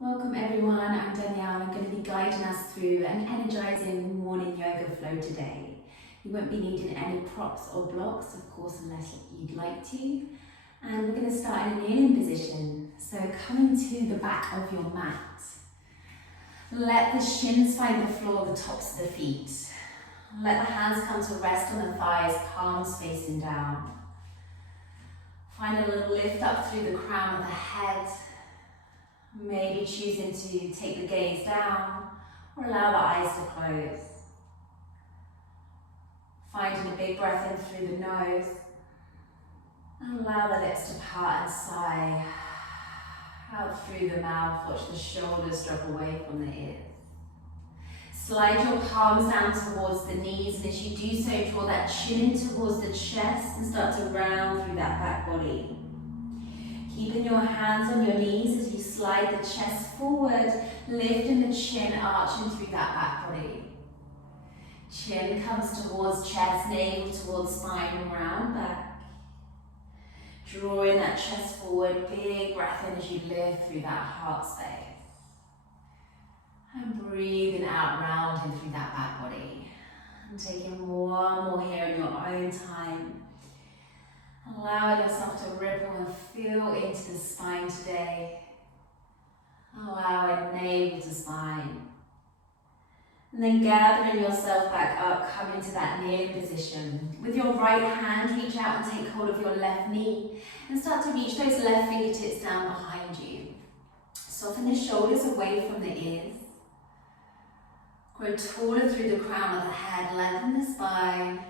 Welcome everyone, I'm Danielle. I'm going to be guiding us through an energizing morning yoga flow today. You won't be needing any props or blocks, of course, unless you'd like to. And we're going to start in a kneeling position. So coming to the back of your mat. Let the shins find the floor, the tops of the feet. Let the hands come to rest on the thighs, palms facing down. Find a little lift up through the crown of the head. Maybe choosing to take the gaze down or allow the eyes to close. Finding a big breath in through the nose and allow the lips to part and sigh out through the mouth. Watch the shoulders drop away from the ears. Slide your palms down towards the knees, and as you do so, draw that chin in towards the chest and start to round through that back body. Keeping your hands on your knees as you slide the chest forward, lifting the chin, arching through that back body. Chin comes towards chest, navel towards spine and round back. Drawing that chest forward, big breath in as you lift through that heart space. And breathing out, rounding through that back body. And taking one more here in your own time. Allowing yourself to ripple and feel into the spine today. Allowing navel to spine. And then gathering yourself back up, come into that kneeling position. With your right hand, reach out and take hold of your left knee. And start to reach those left fingertips down behind you. Soften the shoulders away from the ears. Grow taller through the crown of the head. Lengthen the spine.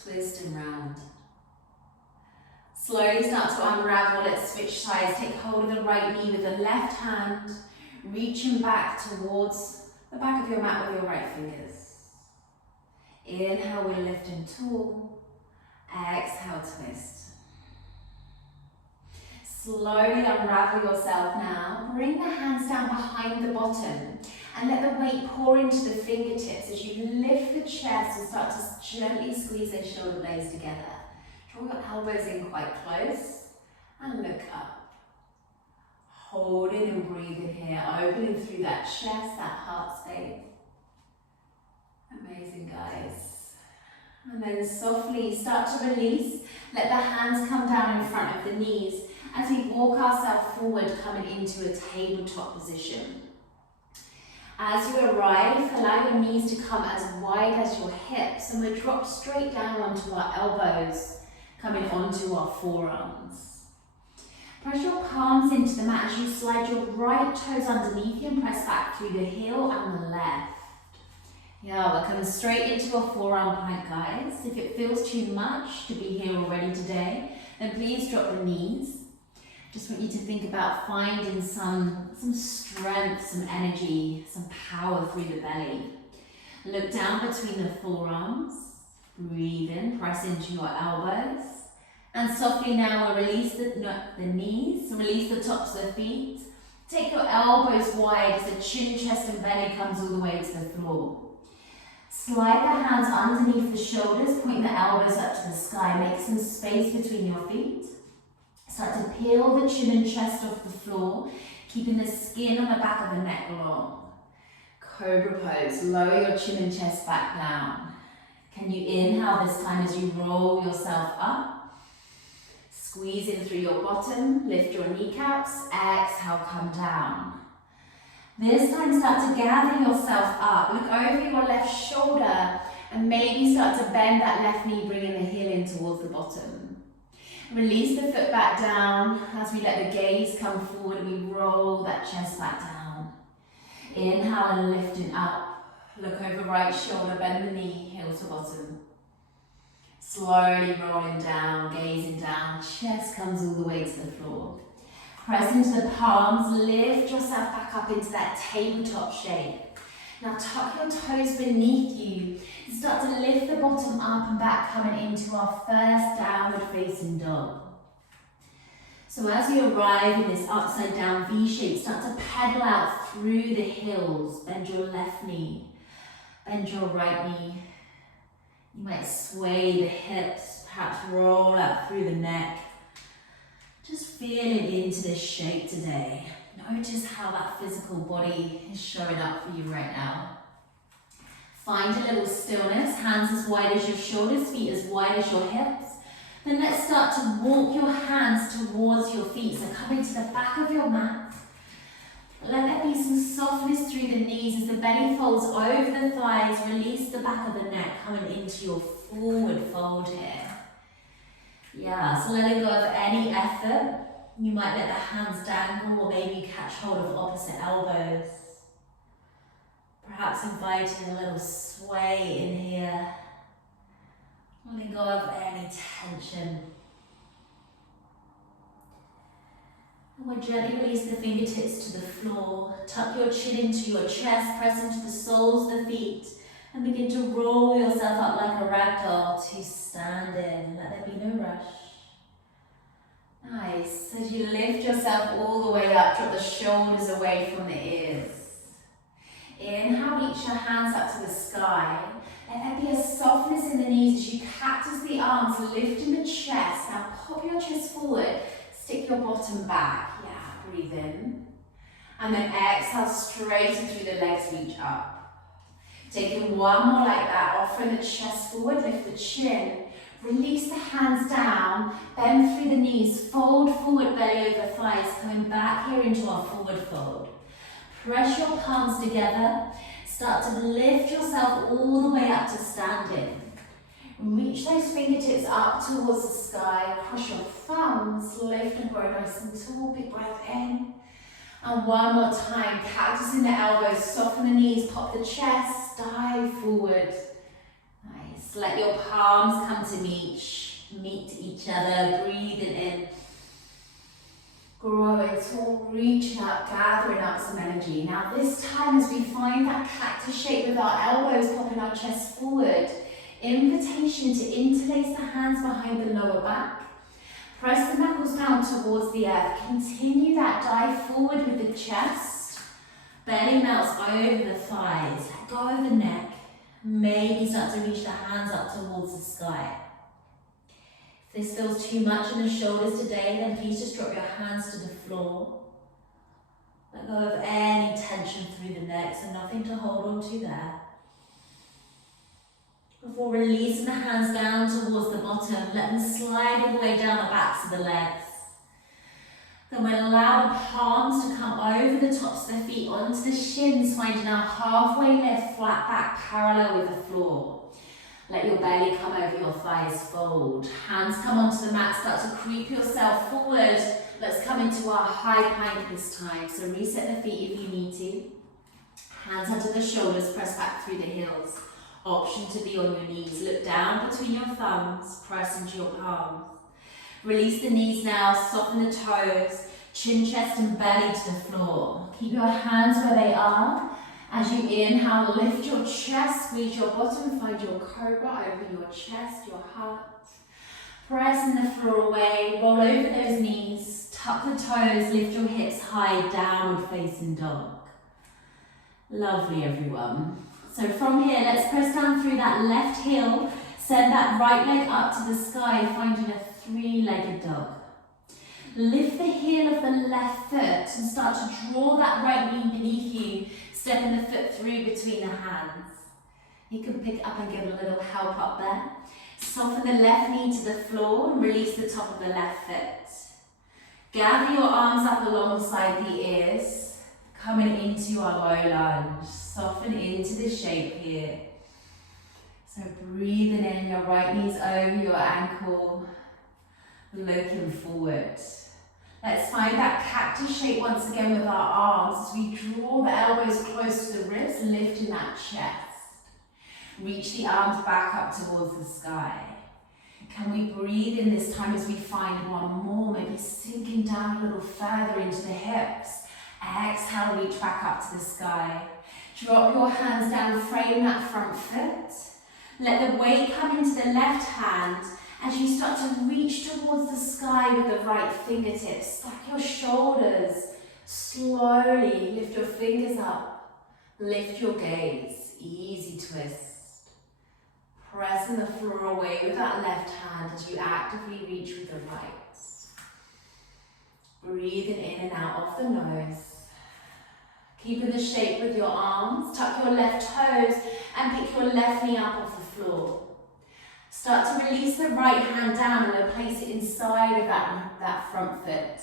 Twist and round. Slowly start to unravel, let's switch sides. Take hold of the right knee with the left hand, reaching back towards the back of your mat with your right fingers. Inhale, we're lifting tall. Exhale, twist. Slowly unravel yourself now. Bring the hands down behind the bottom and let the weight pour into the fingertips as you lift the chest and start to gently squeeze those shoulder blades together. Draw your elbows in quite close and look up. Holding and breathing here, opening through that chest, that heart space. Amazing, guys. And then softly start to release. Let the hands come down in front of the knees as we walk ourselves forward, coming into a tabletop position. As you arrive, allow your knees to come as wide as your hips, and we'll drop straight down onto our elbows, coming onto our forearms. Press your palms into the mat as you slide your right toes underneath you and press back through the heel and the left. Yeah, we're coming straight into a forearm plank, guys. If it feels too much to be here already today, then please drop the knees. Just want you to think about finding some strength, some energy, some power through the belly. Look down between the forearms. Breathe in, press into your elbows. And softly now we'll release the knees, release the tops of the feet. Take your elbows wide as the chin, chest and belly comes all the way to the floor. Slide the hands underneath the shoulders, point the elbows up to the sky. Make some space between your feet. Start to peel the chin and chest off the floor, keeping the skin on the back of the neck long. Cobra pose, lower your chin and chest back down. Can you inhale this time as you roll yourself up? Squeeze in through your bottom, lift your kneecaps, exhale, come down. This time start to gather yourself up. Look over your left shoulder and maybe start to bend that left knee, bringing the heel in towards the bottom. Release the foot back down as we let the gaze come forward and we roll that chest back down. Inhale and lifting up. Look over right shoulder, bend the knee, heel to bottom. Slowly rolling down, gazing down, chest comes all the way to the floor. Press into the palms, lift yourself back up into that tabletop shape. Now tuck your toes beneath you and start to lift the bottom up and back, coming into our first downward facing dog. So as you arrive in this upside down V shape, start to pedal out through the heels, bend your left knee. Bend your right knee. You might sway the hips, perhaps roll out through the neck. Just feeling into this shape today. Notice how that physical body is showing up for you right now. Find a little stillness, hands as wide as your shoulders, feet as wide as your hips. Then let's start to walk your hands towards your feet. So come into the back of your mat. Let there be some softness through the knees as the belly folds over the thighs. Release the back of the neck, coming into your forward fold here. Yeah, so letting go of any effort. You might let the hands dangle or maybe catch hold of opposite elbows. Perhaps inviting a little sway in here. Letting go of any tension. And we'll gently release the fingertips to the floor. Tuck your chin into your chest, press into the soles of the feet, and begin to roll yourself up like a rag doll to standing. Let there be no rush. Nice. As you lift yourself all the way up, drop the shoulders away from the ears. Inhale, reach your hands up to the sky. Let there be a softness in the knees as you cactus the arms, lifting the chest. Now pop your chest forward, stick your bottom back. Yeah, breathe in. And then exhale, straighten through the legs, reach up. Taking one more like that, offering the chest forward, lift the chin. Release the hands down, bend through the knees, fold forward, belly over thighs, coming back here into our forward fold. Press your palms together, start to lift yourself all the way up to standing. Reach those fingertips up towards the sky, cross your thumbs, lift and grow nice and tall, big breath in. And one more time, cactus in the elbows, soften the knees, pop the chest, dive forward. Nice. Let your palms come to meet each other, breathing in. Growing tall, reaching up, gathering up some energy. Now this time as we find that cactus shape with our elbows popping our chest forward, invitation to interlace the hands behind the lower back. Press the knuckles down towards the earth. Continue that dive forward with the chest. Belly melts over the thighs. Let go of the neck. Maybe start to reach the hands up towards the sky. If this feels too much in the shoulders today, then please just drop your hands to the floor. Let go of any tension through the neck, so nothing to hold on to there. Before releasing the hands down towards the bottom, let them slide all the way down the backs of the legs. Then we'll allow the palms to come over the tops of the feet onto the shins, finding our halfway lift, flat back, parallel with the floor. Let your belly come over your thighs, fold. Hands come onto the mat, start to creep yourself forward. Let's come into our high plank this time. So reset the feet if you need to. Hands under the shoulders, press back through the heels. Option to be on your knees. Look down between your thumbs, press into your palms. Release the knees now, soften the toes, chin, chest and belly to the floor. Keep your hands where they are. As you inhale, lift your chest, squeeze your bottom, find your Cobra over your chest, your heart. Press the floor away, roll over those knees, tuck the toes, lift your hips high, downward facing dog. Lovely, everyone. So from here, let's press down through that left heel, send that right leg up to the sky, finding a three-legged dog. Lift the heel of the left foot and start to draw that right knee beneath you, stepping the foot through between the hands. You can pick it up and give a little help up there. Soften the left knee to the floor and release the top of the left foot. Gather your arms up alongside the ears, coming into our low lunge. Soften into the shape here. So breathing in, your right knee's over your ankle, looking forward. Let's find that cactus shape once again with our arms as we draw the elbows close to the ribs, lifting that chest. Reach the arms back up towards the sky. Can we breathe in this time as we find one more, maybe sinking down a little further into the hips. Exhale, reach back up to the sky. Drop your hands down, frame that front foot. Let the weight come into the left hand as you start to reach towards the sky with the right fingertips. Stack your shoulders. Slowly lift your fingers up. Lift your gaze. Easy twist. Pressing the floor away with that left hand as you actively reach with the right. Breathing in and out of the nose. Keeping the shape with your arms, tuck your left toes and pick your left knee up off the floor. Start to release the right hand down and then place it inside of that front foot.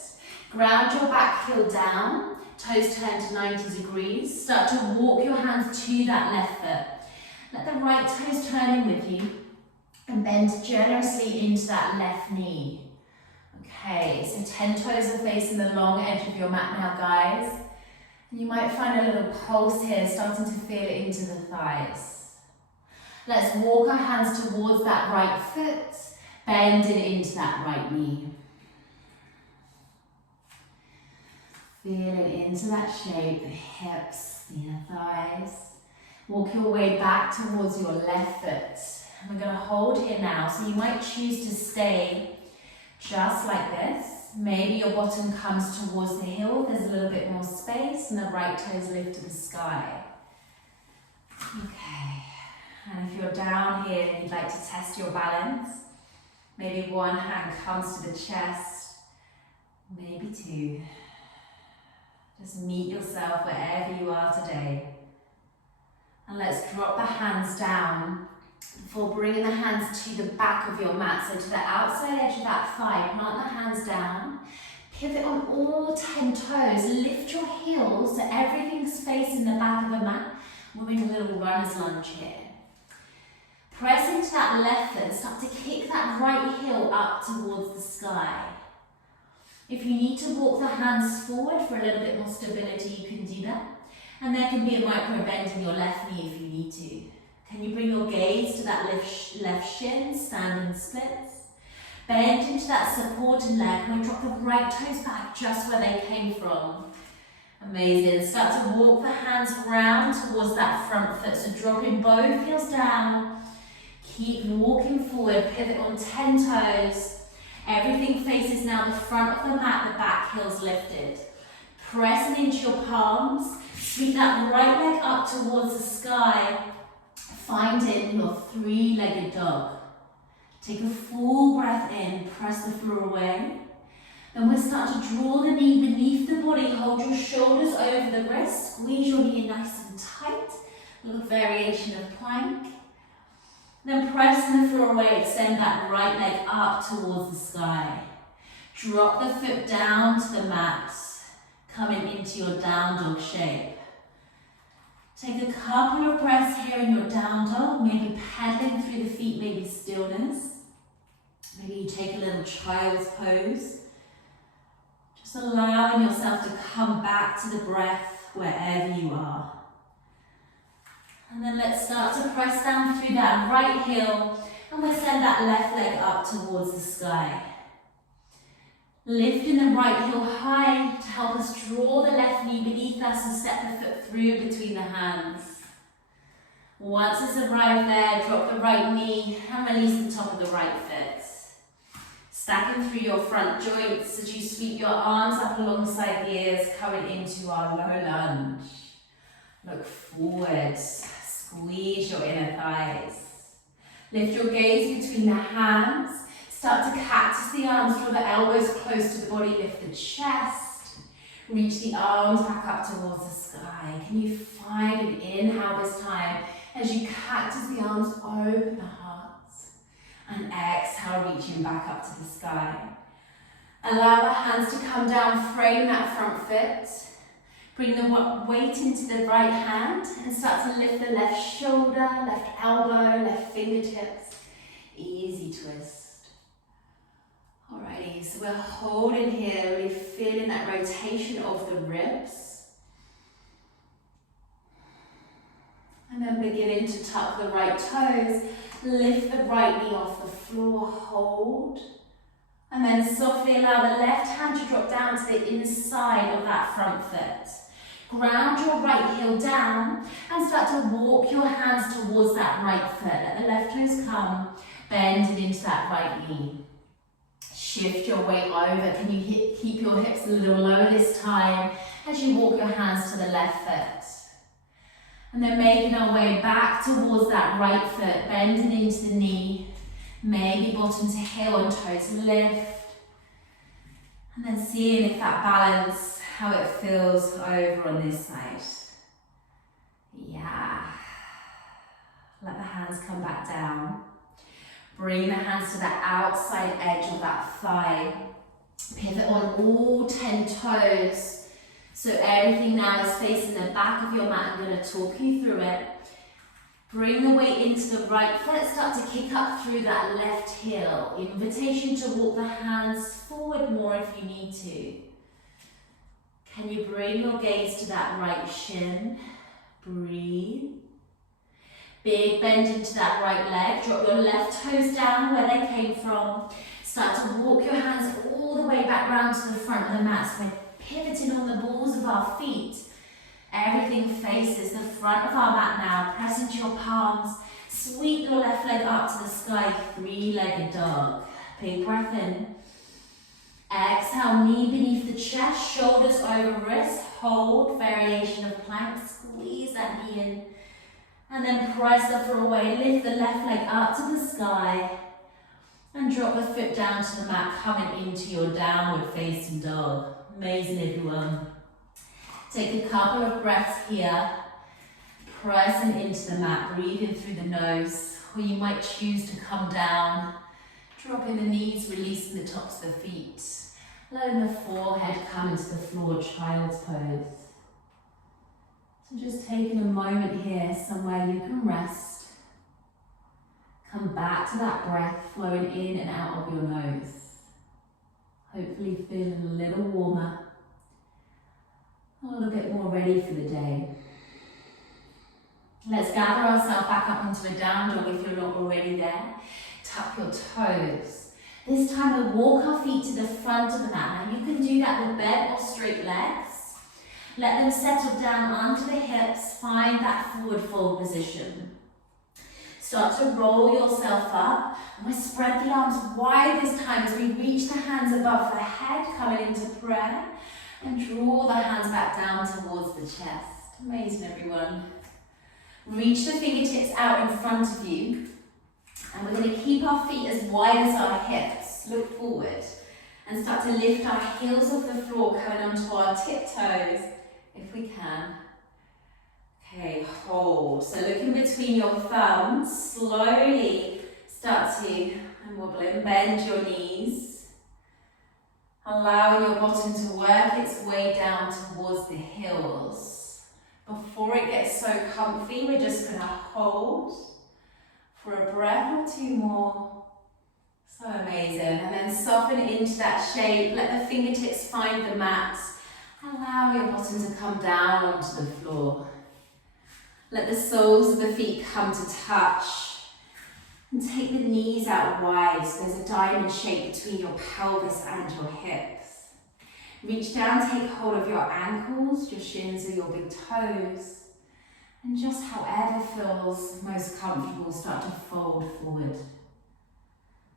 Ground your back heel down, toes turn to 90 degrees. Start to walk your hands to that left foot. Let the right toes turn in with you and bend generously into that left knee. Okay, so 10 toes are facing the long edge of your mat now, guys. And you might find a little pulse here, starting to feel it into the thighs. Let's walk our hands towards that right foot, bending into that right knee. Feeling into that shape, the hips, the inner thighs. Walk your way back towards your left foot. And we're going to hold here now, so you might choose to stay just like this. Maybe your bottom comes towards the heel, there's a little bit more space, and the right toes lift to the sky. Okay, and if you're down here and you'd like to test your balance, maybe one hand comes to the chest, maybe two. Just meet yourself wherever you are today. And let's drop the hands down before bringing the hands to the back of your mat, so to the outside edge of that thigh. Plant the hands down, pivot on all 10 toes, lift your heels so everything's facing the back of the mat. We're doing a little runner's lunge here. Press into that left foot and start to kick that right heel up towards the sky. If you need to walk the hands forward for a little bit more stability, you can do that. And there can be a micro bend in your left knee if you need to. Can you bring your gaze to that left shin, standing splits? Bend into that supported leg and drop the right toes back just where they came from. Amazing. Start to walk the hands round towards that front foot. So dropping both heels down. Keep walking forward, pivot on 10 toes. Everything faces now the front of the mat, the back heel's lifted. Pressing into your palms. Sweep that right leg up towards the sky. Finding your three-legged dog. Take a full breath in, press the floor away. Then we'll start to draw the knee beneath the body, hold your shoulders over the wrist, squeeze your knee nice and tight. A little variation of plank. Then press the floor away, extend that right leg up towards the sky. Drop the foot down to the mat, coming into your down dog shape. Take a couple of breaths here in your down dog, maybe paddling through the feet, maybe stillness. Maybe you take a little child's pose. Just allowing yourself to come back to the breath wherever you are. And then let's start to press down through that right heel and we'll send that left leg up towards the sky. Lifting the right heel high to help us draw the left knee beneath us and step the foot through between the hands. Once it's arrived there, drop the right knee and release the top of the right foot. Stacking through your front joints as you sweep your arms up alongside the ears, coming into our low lunge. Look forward, squeeze your inner thighs. Lift your gaze between the hands. Start to cactus the arms, draw the elbows close to the body, lift the chest. Reach the arms back up towards the sky. Can you find an inhale this time as you cactus the arms, open the heart. And exhale, reaching back up to the sky. Allow the hands to come down, frame that front foot. Bring the weight into the right hand and start to lift the left shoulder, left elbow, left fingertips. Easy twist. Alrighty, so we're holding here, really feeling that rotation of the ribs. And then beginning to tuck the right toes, lift the right knee off the floor, hold. And then softly allow the left hand to drop down to the inside of that front foot. Ground your right heel down and start to walk your hands towards that right foot. Let the left toes come, bending into that right knee. Shift your weight over. Can you keep your hips a little low this time as you walk your hands to the left foot? And then making our way back towards that right foot, bending into the knee. Maybe bottom to heel and toes lift. And then seeing if that balance, how it feels over on this side. Yeah. Let the hands come back down. Bring the hands to the outside edge of that thigh. Pivot on all 10 toes. So everything now is facing the back of your mat. I'm going to talk you through it. Bring the weight into the right foot. Start to kick up through that left heel. Invitation to walk the hands forward more if you need to. Can you bring your gaze to that right shin? Breathe. Big bend into that right leg. Drop your left toes down where they came from. Start to walk your hands all the way back round to the front of the mat. So we're pivoting on the balls of our feet. Everything faces the front of our mat now. Press into your palms. Sweep your left leg up to the sky. Three-legged dog. Big breath in. Exhale, knee beneath the chest, shoulders over wrists. Hold, variation of plank. Squeeze that knee in. And then press the floor away. Lift the left leg up to the sky. And drop the foot down to the mat, coming into your downward facing dog. Amazing, everyone. Take a couple of breaths here. Pressing into the mat, breathing through the nose. Or you might choose to come down. Dropping the knees, releasing the tops of the feet. Letting the forehead come into the floor, child's pose. So just taking a moment here, somewhere you can rest. Come back to that breath, flowing in and out of your nose. Hopefully feeling a little warmer, a little bit more ready for the day. Let's gather ourselves back up into a down dog if you're not already there. Tuck your toes. This time we'll walk our feet to the front of the mat. Now you can do that with bent or straight legs. Let them settle down onto the hips. Find that forward fold position. Start to roll yourself up. And we spread the arms wide this time as we reach the hands above the head, coming into prayer. And draw the hands back down towards the chest. Amazing, everyone. Reach the fingertips out in front of you. And we're going to keep our feet as wide as our hips. Look forward. And start to lift our heels off the floor, coming onto our tiptoes, if we can. Okay, hold. So looking between your thumbs, slowly start to wobble and bend your knees. Allowing your bottom to work its way down towards the heels. Before it gets so comfy, we're just going to hold for a breath or two more. So amazing. And then soften into that shape. Let the fingertips find the mat. Allow your bottom to come down onto the floor. Let the soles of the feet come to touch. And take the knees out wide so there's a diamond shape between your pelvis and your hips. Reach down, take hold of your ankles, your shins or your big toes. And just however feels most comfortable, start to fold forward.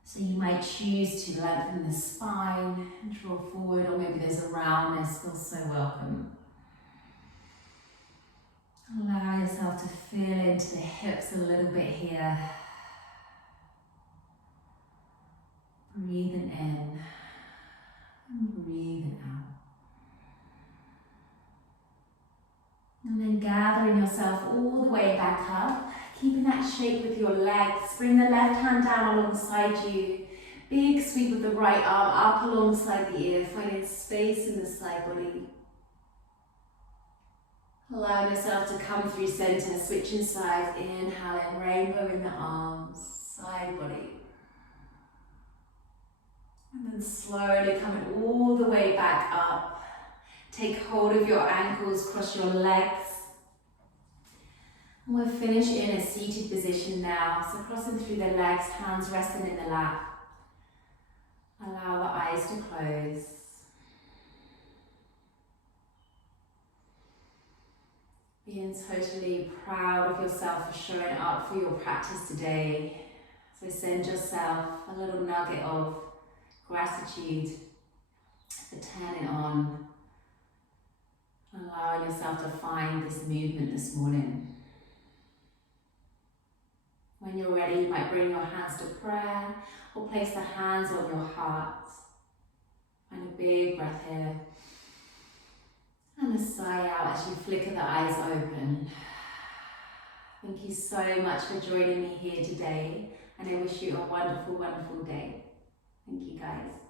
So you might choose to lengthen the spine and draw forward, or maybe there's a roundness, feels so welcome. Allow yourself to feel into the hips a little bit here. Breathing in and breathing out. And then gathering yourself all the way back up, keeping that shape with your legs. Bring the left hand down alongside you. Big sweep of the right arm up alongside the ear, finding space in the side body. Allowing yourself to come through center, switching sides, inhaling, rainbow in the arms, side body. And then slowly coming all the way back up. Take hold of your ankles, cross your legs. And we'll finish in a seated position now. So crossing through the legs, hands resting in the lap. Allow the eyes to close. Being totally proud of yourself for showing up for your practice today. So send yourself a little nugget of gratitude for turning on. Allowing yourself to find this movement this morning. When you're ready, you might bring your hands to prayer or place the hands on your heart. And a big breath here. And a sigh out as you flicker the eyes open. Thank you so much for joining me here today, and I wish you a wonderful, wonderful day. Thank you, guys.